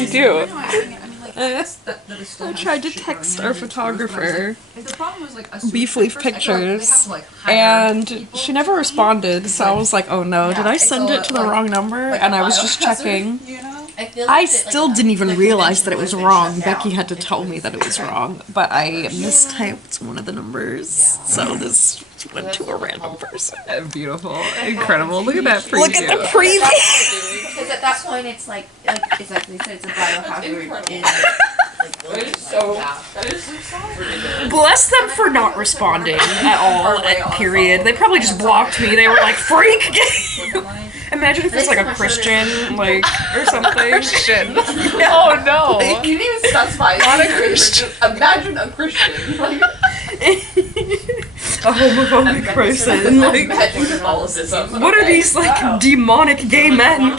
you do? I tried to text our photographer beefleaf pictures, and she never responded, so I was like, oh no, did I send it to the wrong number? And I was just checking. I still didn't even realize that it was wrong. Becky had to tell me that it was wrong, but I mistyped one of the numbers, so this went to a random person. Beautiful. Incredible. Look at that preview. Look at the preview! Because at that point it's like exactly they said, it's a biohazard in That is so sad. Bless them for not responding at all, period. They probably just blocked me. They were like, freak! Imagine if it's like a Christian, like, or something. Christian. Oh no. Like, you didn't even specify. Not a Christian. Imagine a Christian. Like, a homophobic person. Like, imagine Catholicism. what are these, like, demonic gay men?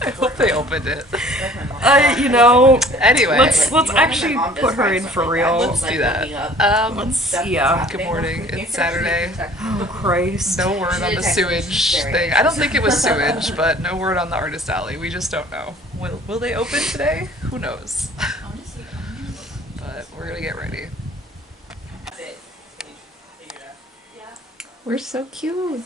I hope they opened it. You know, Anyway. let's actually put her in for real. Let's do that. Yeah. Good morning. It's Saturday. Oh, Christ. No word on the sewage thing. I don't think it was sewage, but no word on the artist alley. We just don't know. Will they open today? Who knows? But we're gonna get ready. We're so cute.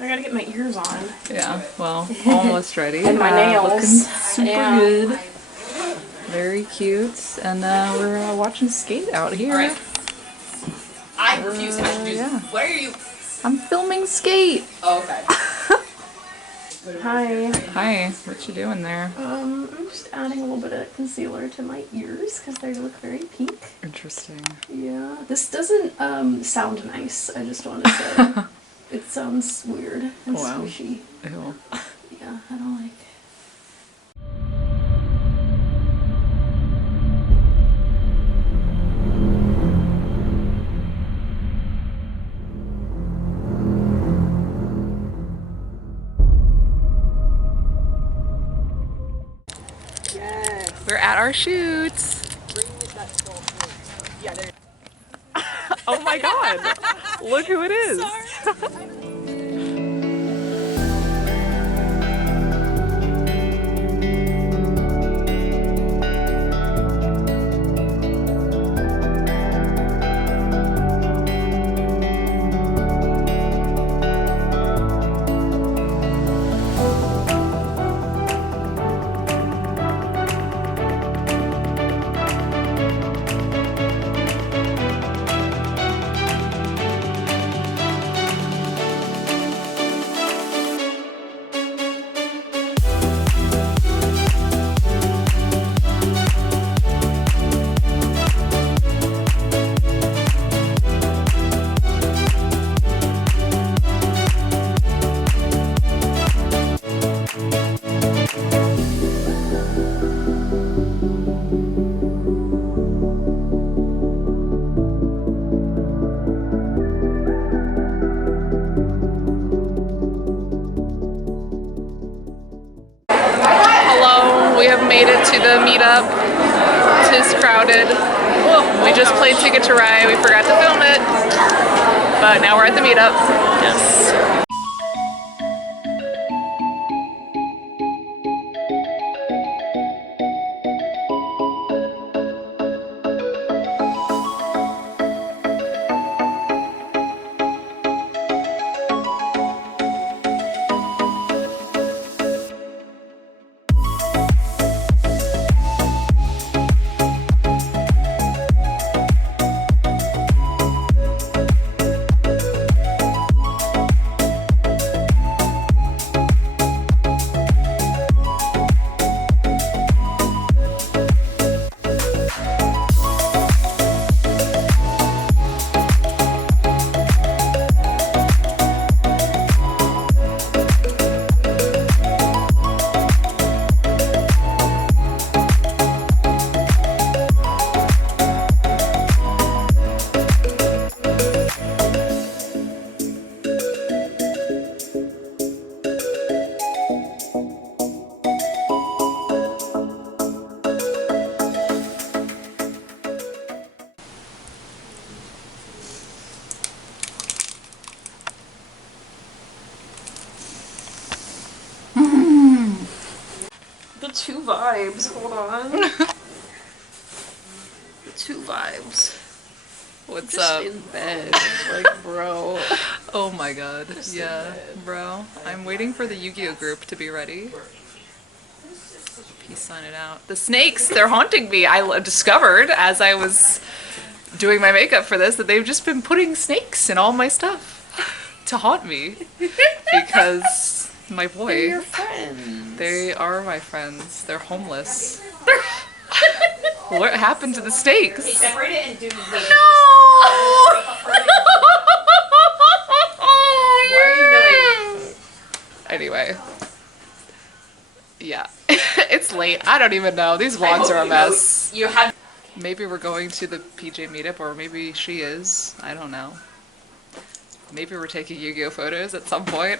I gotta get my ears on. Yeah, well, almost ready. And my nails. Looking super good. Very cute. And we're watching skate out here. Alright. I refuse to do yeah. What are you? I'm filming skate. Oh, okay. Hi. Hi, what you doing there? I'm just adding a little bit of concealer to my ears because they look very pink. Interesting. Yeah. This doesn't sound nice. I just want to say. It sounds weird and Wow. squishy. Ew. Yeah, I don't like it. We're at our shoots. Oh my god! Look who it is! Made it to the meetup. Tis crowded. We just played Ticket to Ride. We forgot to film it, but now we're at the meetup. Yes. vibes. Hold on. 2 vibes. What's Just up? in bed. Like, bro. Oh my god. Yeah, bro. I'm waiting for the Yu-Gi-Oh group to be ready. Peace sign it out. The snakes, they're haunting me. I discovered as I was doing my makeup for this that they've just been putting snakes in all my stuff to haunt me. Because my boy. They're your friends. They are my friends. They're homeless. What happened to the snakes? Separate it and do the Anyway. Yeah. It's late. I don't even know. These vlogs are a mess. You had Maybe we're going to the PJ meetup, or maybe she is. I don't know. Maybe we're taking Yu-Gi-Oh photos at some point.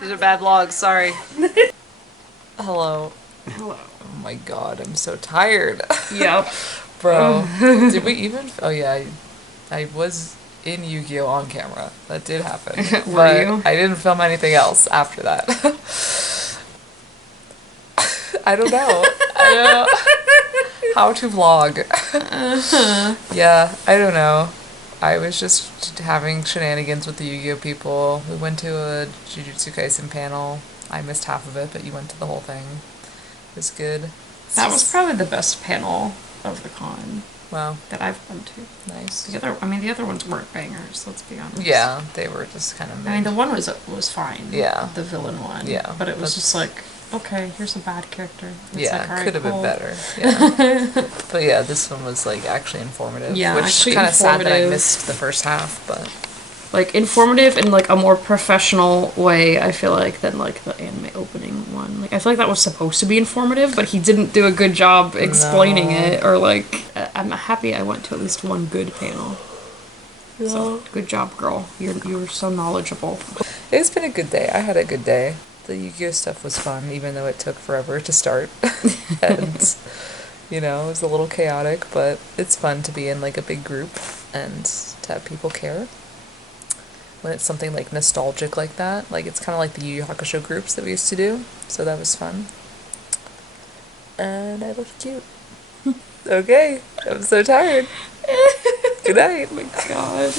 These are bad vlogs, sorry. Hello. Hello. Oh my god, I'm so tired. Yep. Bro, did we even? Oh yeah, I was in Yu-Gi-Oh on camera. That did happen. Were but you? I didn't film anything else after that. I don't know. I don't know how to vlog. Yeah, I don't know. I was just having shenanigans with the Yu-Gi-Oh people. We went to a Jujutsu Kaisen panel. I missed half of it, but you went to the whole thing. It was good. That was probably the best panel of the con Wow, that I've been to. nice. The other ones weren't bangers, let's be honest. Yeah, they were just kind of. I mean, the one was fine. Yeah. The villain one. Yeah, But it was that's- just like, okay, here's a bad character. It's Yeah, like, all right, could have cool. been better. Yeah. But yeah, this one was like actually informative. Yeah, which actually kind of sad that I informative. missed the first half, but Like, informative in like a more professional way, I feel like, than like the anime opening one. Like, I feel like that was supposed to be informative, but he didn't do a good job explaining No. it, or like, I'm happy I went to at least one good panel. So, good job, girl. You're so knowledgeable. it's been a good day. I had a good day. The Yu-Gi-Oh stuff was fun, even though it took forever to start. And you know, it was a little chaotic, but it's fun to be in like a big group and to have people care. When it's something like nostalgic like that, like it's kind of like the Yu Yu Hakusho groups that we used to do, so that was fun. And I look cute. Okay, I'm so tired. Good night. Oh my god.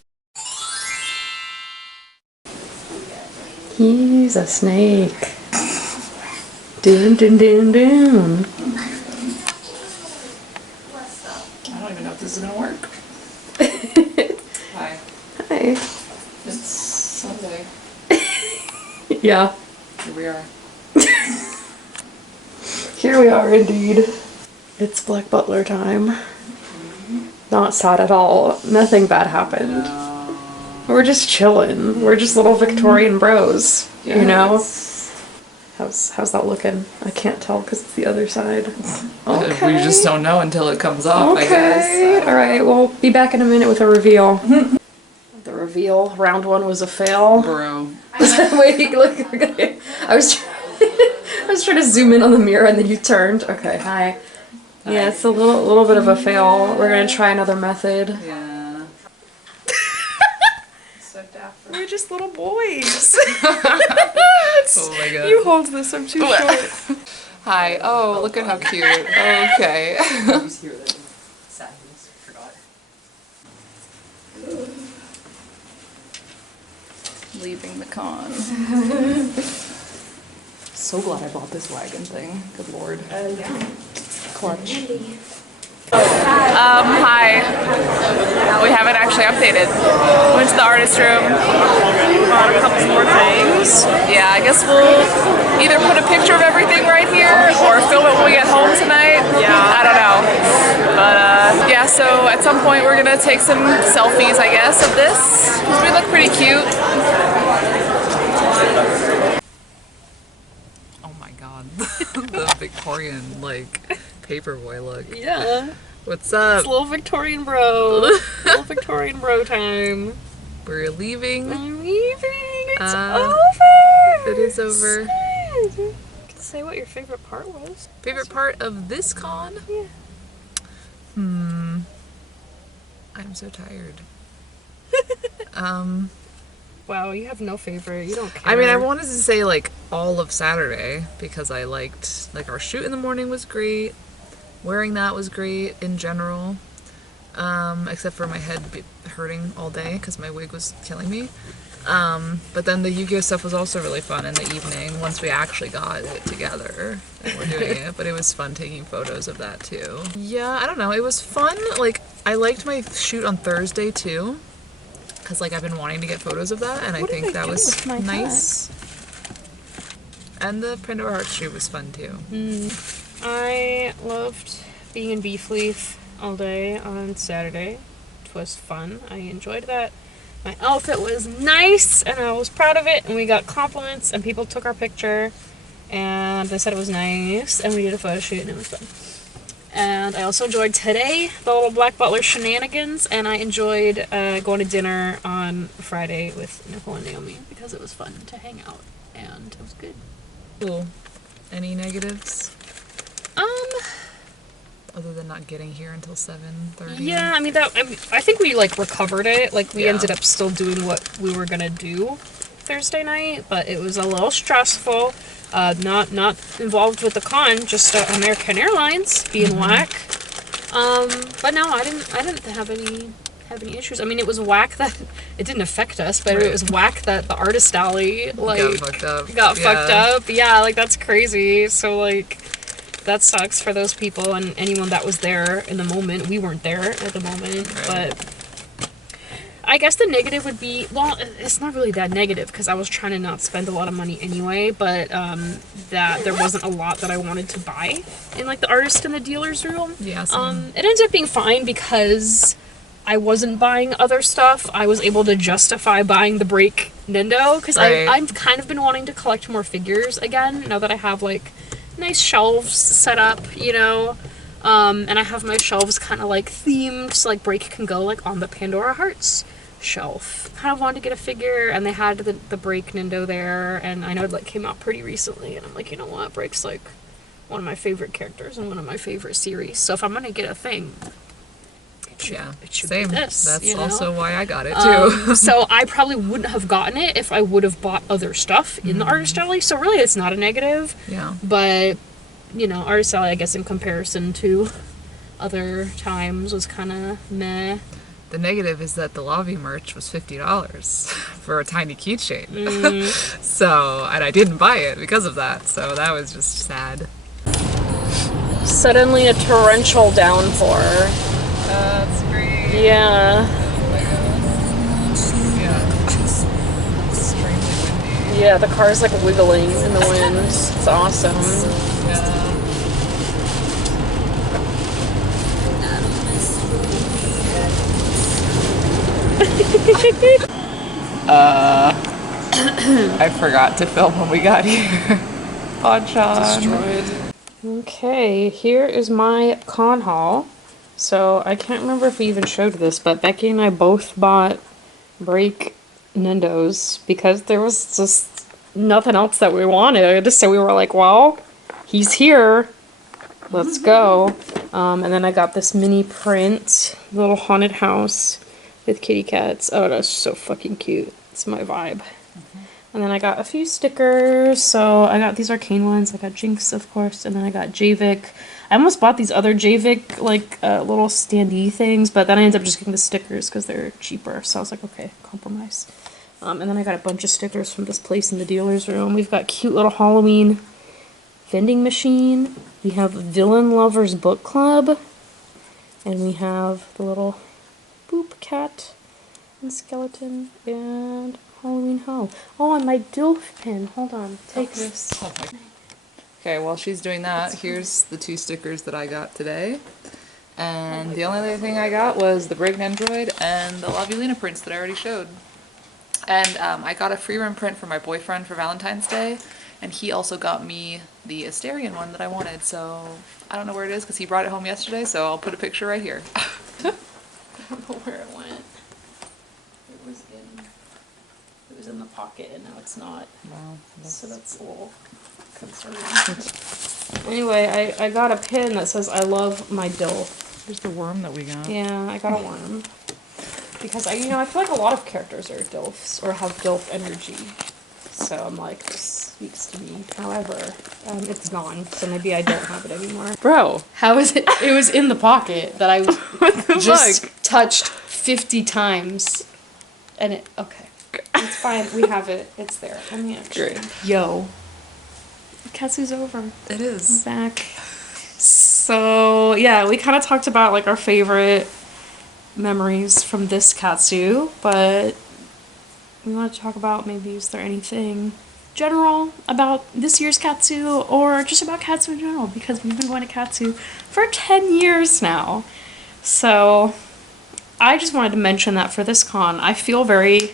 He's a snake. Dun dun dun dun. I don't even know if this is gonna work. Hi. Hi. It's Sunday. Yeah. Here we are. Here we are indeed. It's Black Butler time. Not sad at all. Nothing bad happened. We're just chilling. We're just little Victorian bros, you know? How's that looking? I can't tell because it's the other side. Okay. We just don't know until it comes off, I guess. Okay. Alright, we'll be back in a minute with a reveal. The reveal, round one was a fail. Bro. Wait, look. I was trying to zoom in on the mirror and then you turned. Okay, hi. Yeah, it's a little bit of a fail. We're gonna try another method. Yeah. We're just little boys. Oh my god. You hold this, I'm too short. Hi. Oh, look at how cute. Okay. Leaving the con. So glad I bought this wagon thing. Good lord. Clutch. Hi. We haven't actually updated. Went to the artist room. Bought a couple more things. Yeah, I guess we'll either put a picture of everything right here or film it when we get home tonight. Yeah. I don't know. But yeah, so at some point we're gonna take some selfies, I guess, of this. 'Cause we look pretty cute. Oh my god. The Victorian, like, paperboy look. Yeah. What's up? It's little Victorian bro. Little Victorian bro time. We're leaving. I'm leaving. It's over. over. It is over. Sad. You can say what your favorite part was. Favorite part of this con? Yeah. I'm so tired. Wow, you have no favorite. You don't care. I mean, I wanted to say, like, all of Saturday because I liked, like, our shoot in the morning was great. Wearing that was great in general. Except for my head hurting all day because my wig was killing me. But then the Yu-Gi-Oh stuff was also really fun in the evening once we actually got it together and we're doing it. But it was fun taking photos of that too. Yeah, I don't know. It was fun. Like, I liked my shoot on Thursday too because, like, I've been wanting to get photos of that and I think that was nice. And the Pandora Hearts shoot was fun too. I loved being in beefleaf all day on Saturday. It was fun. I enjoyed that. My outfit was nice and I was proud of it, and we got compliments and people took our picture and they said it was nice and we did a photo shoot and it was fun. And I also enjoyed today the little Black Butler shenanigans, and I enjoyed going to dinner on Friday with Nicole and Naomi because it was fun to hang out and it was good. Cool. Any negatives? Other than not getting here until 7:30. Yeah, I mean I think we like recovered it. Like we ended up still doing what we were gonna do Thursday night, but it was a little stressful. Not involved with the con, just American Airlines being whack. But no, I didn't have any issues. I mean, it was whack that it didn't affect us, but it was whack that the artist alley like got fucked up. Yeah, like that's crazy. So like, that sucks for those people and anyone that was there in the moment. We weren't there at the moment, but I guess the negative would be, well, it's not really that negative because I was trying to not spend a lot of money anyway, but that there wasn't a lot that I wanted to buy in like the artist and the dealer's room. Yeah. It ends up being fine because I wasn't buying other stuff. I was able to justify buying the Break Nindo because I've kind of been wanting to collect more figures again now that I have like nice shelves set up, you know, and I have my shelves kind of like themed so like Break can go like on the Pandora Hearts shelf. Kind of wanted to get a figure, and they had the Break Nindo there, and I know it like came out pretty recently, and I'm like, you know what, Break's like one of my favorite characters and one of my favorite series, so if I'm gonna get a thing, it should same. be this. That's also why I got it too. So I probably wouldn't have gotten it if I would have bought other stuff in the artist alley. So really, it's not a negative. Yeah. But you know, artist alley, I guess, in comparison to other times, was kind of meh. The negative is that the lobby merch was $50 for a tiny keychain. So, and I didn't buy it because of that. So that was just sad. Suddenly, a torrential downpour. That's great. Yeah. Yeah. Extremely windy. Yeah, the car's like wiggling in the wind. It's awesome. Yeah. I forgot to film when we got here. Odd shot. Destroyed. Okay, here is my con haul. So, I can't remember if we even showed this, but Becky and I both bought Break Nindos because there was just nothing else that we wanted. So we were like, well, he's here. Let's go. And then I got this mini print, little haunted house with kitty cats. Oh, that's so fucking cute. It's my vibe. And then I got a few stickers. So I got these arcane ones. I got Jinx, of course, and then I got Javik. I almost bought these other Javik, like, little standee things, but then I ended up just getting the stickers because they're cheaper. So I was like, okay, compromise. And then I got a bunch of stickers from this place in the dealer's room. We've got cute little Halloween vending machine. We have Villain Lovers Book Club. And we have the little boop cat and skeleton and Halloween hoe. Oh, and my Dilf pin. Hold on. Take this. Okay, while she's doing that, here's the 2 stickers that I got today. And the only other thing I got was the Break Nendroid and the Lavulina prints that I already showed. And I got a free run print for my boyfriend for Valentine's Day, and he also got me the Asterion one that I wanted, so I don't know where it is because he brought it home yesterday, so I'll put a picture right here. I don't know where it went. It was in the pocket, and now it's not. Wow, So that's a little concerning. Anyway, I got a pin that says I love my Dilf. Here's the worm that we got. Yeah, I got a worm. Because I feel like a lot of characters are Dilfs or have Dilf energy. So I'm like, this speaks to me. However, it's gone, so maybe I don't have it anymore. Bro. How is it? It was in the pocket that I What the just fuck? touched 50 times. And it, okay. It's fine. We have it. It's there. Let me actually. Great. Yo. Katsu's over. It is. Back. So, yeah, we kind of talked about, like, our favorite memories from this Katsu, but we want to talk about maybe is there anything general about this year's Katsu or just about Katsu in general, because we've been going to Katsu for 10 years now. So I just wanted to mention that for this con, I feel very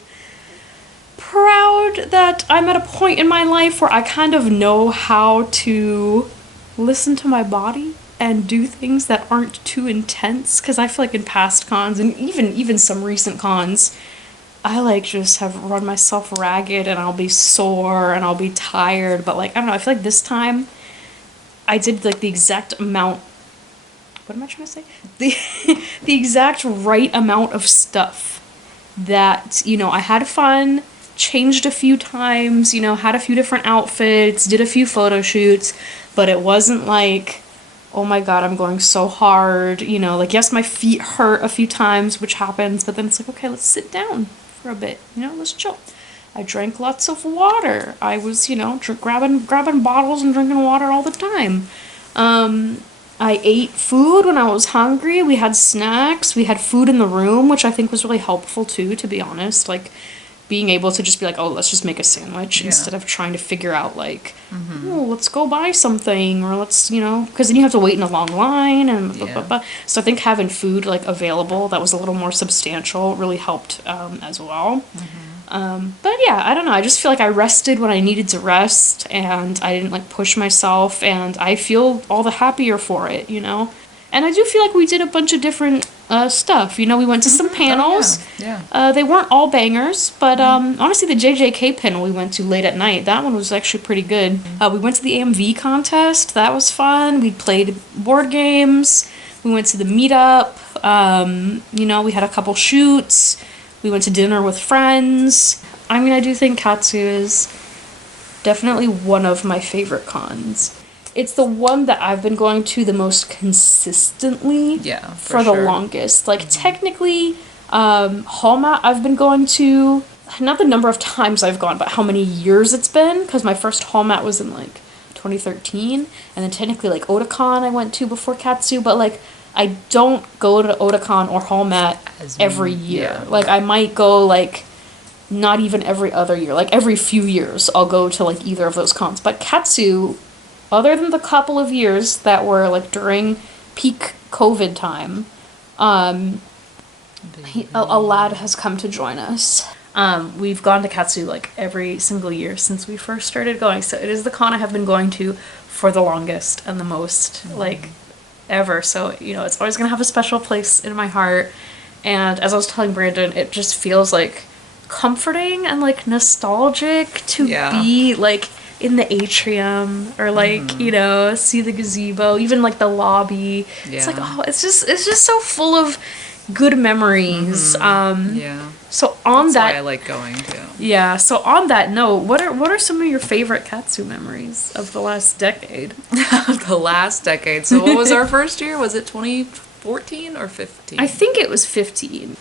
proud that I'm at a point in my life where I kind of know how to listen to my body and do things that aren't too intense, because I feel like in past cons and even some recent cons, I like just have run myself ragged and I'll be sore and I'll be tired, but like I don't know, I feel like this time I did like the exact amount, what am I trying to say? The exact right amount of stuff that, you know, I had fun, changed a few times, you know, had a few different outfits, did a few photo shoots, but it wasn't like, oh my god, I'm going so hard, you know, like yes, my feet hurt a few times, which happens, but then it's like, okay, let's sit down for a bit, you know, let's chill. I drank lots of water. I was, you know, grabbing bottles and drinking water all the time. I ate food when I was hungry. We had snacks. We had food in the room, which I think was really helpful too, to be honest. Like, being able to just be like, oh, let's just make a sandwich instead of trying to figure out like, oh, let's go buy something or let's, you know, because then you have to wait in a long line and blah, blah, blah. So I think having food like available that was a little more substantial really helped as well. But yeah, I don't know. I just feel like I rested when I needed to rest and I didn't like push myself and I feel all the happier for it, you know? And I do feel like we did a bunch of different stuff. You know, we went to some panels. They weren't all bangers, but honestly, the JJK panel we went to late at night, that one was actually pretty good. We went to the AMV contest. That was fun. We played board games. We went to the meetup. You know, we had a couple shoots. We went to dinner with friends. I mean, I do think Katsu is definitely one of my favorite cons. It's the one that I've been going to the most consistently for the longest. Like, technically, Hallmat I've been going to, not the number of times I've gone, but how many years it's been, because my first Hallmat was in, like, 2013, and then technically, like, Otakon I went to before Katsu, but, like, I don't go to Otakon or Hallmat every year. Like, I might go, like, not even every other year. Like, every few years I'll go to, like, either of those cons. But Katsu, other than the couple of years that were, like, during peak COVID time, a lad has come to join us. We've gone to Katsu, like, every single year since we first started going. So it is the con I have been going to for the longest and the most, like, ever. So, you know, it's always going to have a special place in my heart. And as I was telling Brandon, it just feels, like, comforting and, like, nostalgic to be, like, in the atrium or like you know, see the gazebo, even like the lobby. It's like, oh, it's just so full of good memories. So on That's that, why I like going too. Yeah, so on that note, what are some of your favorite Katsu memories of the last decade? The last decade. So what was our first year? Was it 2014 or 15? I think it was 15.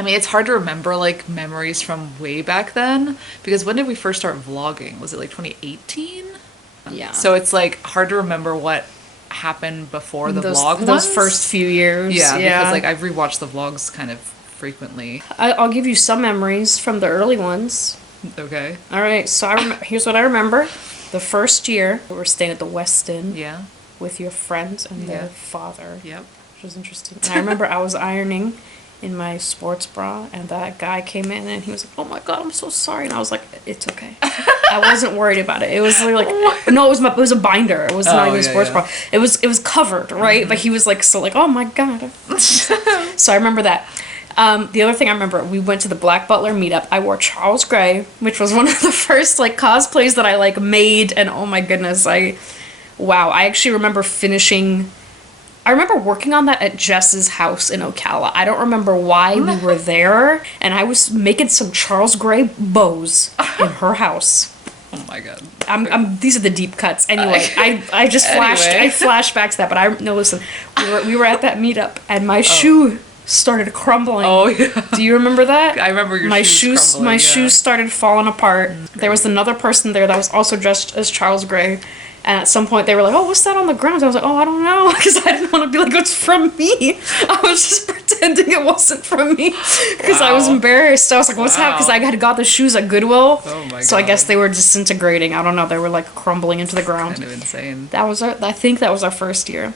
I mean, it's hard to remember, like, memories from way back then, because when did we first start vlogging? Was it, like, 2018? Yeah. So it's, like, hard to remember what happened before the vlog those first few years. Yeah, because, like, I've rewatched the vlogs kind of frequently. I'll give you some memories from the early ones. Okay. All right, so here's what I remember. The first year, we were staying at the Westin with your friends and their father. Yep. Which was interesting. And I remember I was ironing in my sports bra, and that guy came in and he was like, oh my god, I'm so sorry. And I was like, it's okay. I wasn't worried about it. It was like, no, it was a binder. It was not even a sports bra. It was covered, right? But he was like, so like, oh my god. So I remember that. The other thing I remember, we went to the Black Butler meetup. I wore Charles Gray, which was one of the first like cosplays that I like made, and oh my goodness, I actually remember I remember working on that at Jess's house in Ocala. I don't remember why we were there, and I was making some Charles Gray bows in her house. Oh my god. These are the deep cuts. Anyway, I just flashed back to that, but listen, we were at that meetup and my shoe started crumbling. Oh yeah. Do you remember that? I remember your shoes crumbling, My shoes started falling apart. There was another person there that was also dressed as Charles Gray. And at some point they were like, oh, what's that on the ground? I was like, oh, I don't know. Because I didn't want to be like, it's from me. I was just pretending it wasn't from me. Because I was embarrassed. I was like, what's happening? Because I had got the shoes at Goodwill. Oh my god. So I guess they were disintegrating. I don't know. They were like crumbling into the ground. Kind of insane. I think that was our first year.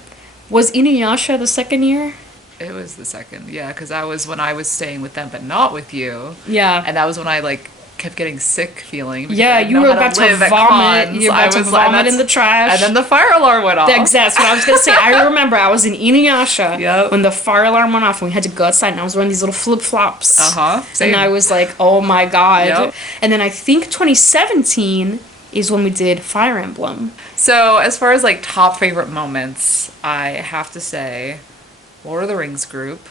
Was Inuyasha the second year? It was the second, yeah, because that was when I was staying with them, but not with you. Yeah. And that was when I like kept getting sick feeling. Yeah, you were about to vomit. You were about to vomit in the trash. And then the fire alarm went off. Exactly what I was gonna say. I remember I was in Inuyasha when the fire alarm went off and we had to go outside and I was wearing these little flip flops. Same. And I was like, oh my god. Yep. And then I think 2017 is when we did Fire Emblem. So as far as like top favorite moments, I have to say Lord of the Rings group.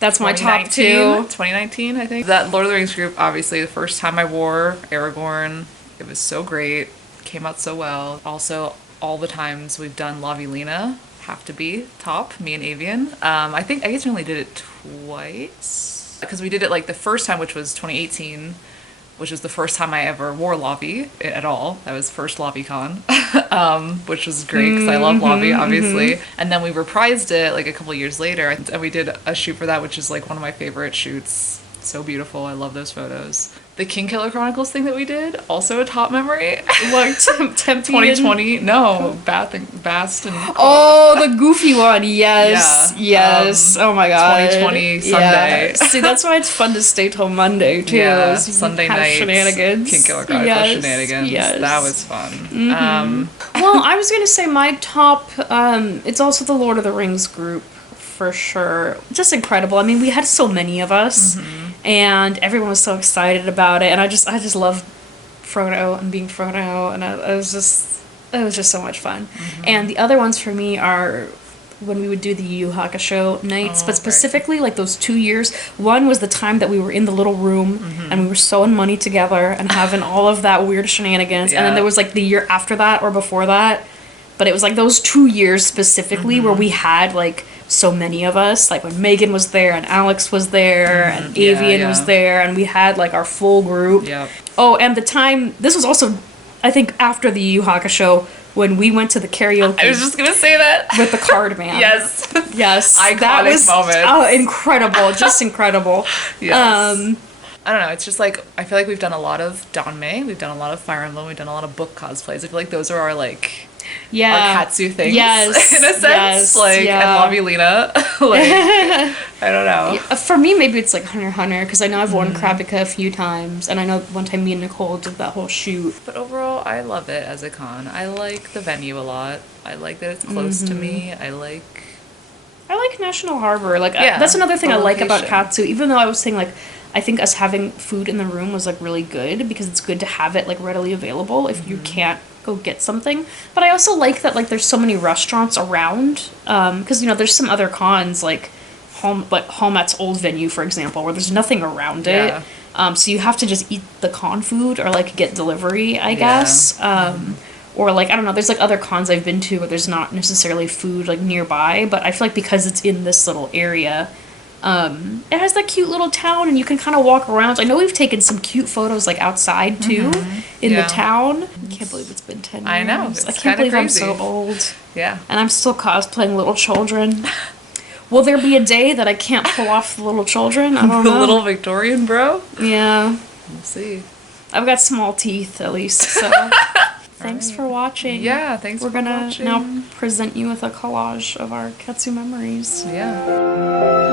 That's my top two. 2019, I think. That Lord of the Rings group, obviously, the first time I wore Aragorn, it was so great. Came out so well. Also, all the times we've done La Vilina have to be top, me and Avian. I guess we only did it twice. Because we did it like the first time, which was 2018, which was the first time I ever wore Lobby at all. That was first LobbyCon, which was great because I love Lobby, obviously. And then we reprised it like a couple years later, and we did a shoot for that, which is like one of my favorite shoots. So beautiful. I love those photos. The King Killer Chronicles thing that we did, also a top memory. Like Tempe 2020? No, Bast and... Oh, the goofy one. Yes. Yeah. Yes. Oh my god. 2020 Sunday. Yeah. See, that's why it's fun to stay till Monday, too. Yeah, is you Sunday have nights. Shenanigans. King Killer Chronicles shenanigans. Yes. That was fun. Well, I was going to say my top, it's also the Lord of the Rings group, for sure. Just incredible. I mean, we had so many of us, and everyone was so excited about it, and I just loved Frodo and being Frodo, and it was just so much fun. And the other ones for me are when we would do the Yu Yu Hakusho nights, but specifically like those 2 years. One was the time that we were in the little room and we were sewing money together and having all of that weird shenanigans, and then there was like the year after that or before that, but it was like those 2 years specifically where we had like so many of us, like when Megan was there and Alex was there and Avian was there, and we had like our full group. Oh, and the time, this was also I think after the Yu Yu Hakusho, when we went to the karaoke. I was just gonna say that. With the card man. Yes. Yes. Iconic that was, moment. Oh, incredible. Just incredible. Yes. I don't know, it's just like, I feel like we've done a lot of Danmei, we've done a lot of Fire Emblem, we've done a lot of book cosplays. I feel like those are our like our Katsu things, in a sense, and La Vilina. Like, I don't know. For me, maybe it's like Hunter x Hunter, because I know I've worn Krabica a few times, and I know one time me and Nicole did that whole shoot. But overall, I love it as a con. I like the venue a lot. I like that it's close to me. I like National Harbor. Like that's another thing I like about Katsu, even though I was saying like, I think us having food in the room was like really good, because it's good to have it like readily available if you can't go get something. But I also like that like there's so many restaurants around, because there's some other cons like Hallmat's old venue, for example, where there's nothing around it, so you have to just eat the con food or like get delivery, I guess. Or like, I don't know, there's like other cons I've been to where there's not necessarily food like nearby, but I feel like because it's in this little area, it has that cute little town and you can kind of walk around. I know we've taken some cute photos like outside too, in the town. I can't believe it's been 10 years. I know. It's I can't believe crazy. I'm so old. Yeah. And I'm still cosplaying little children. Will there be a day that I can't pull off the little children? I don't know. The little Victorian bro? Yeah. We'll see. I've got small teeth at least, so thanks for watching. Yeah, thanks for watching. We're gonna now present you with a collage of our Katsu memories. Yeah.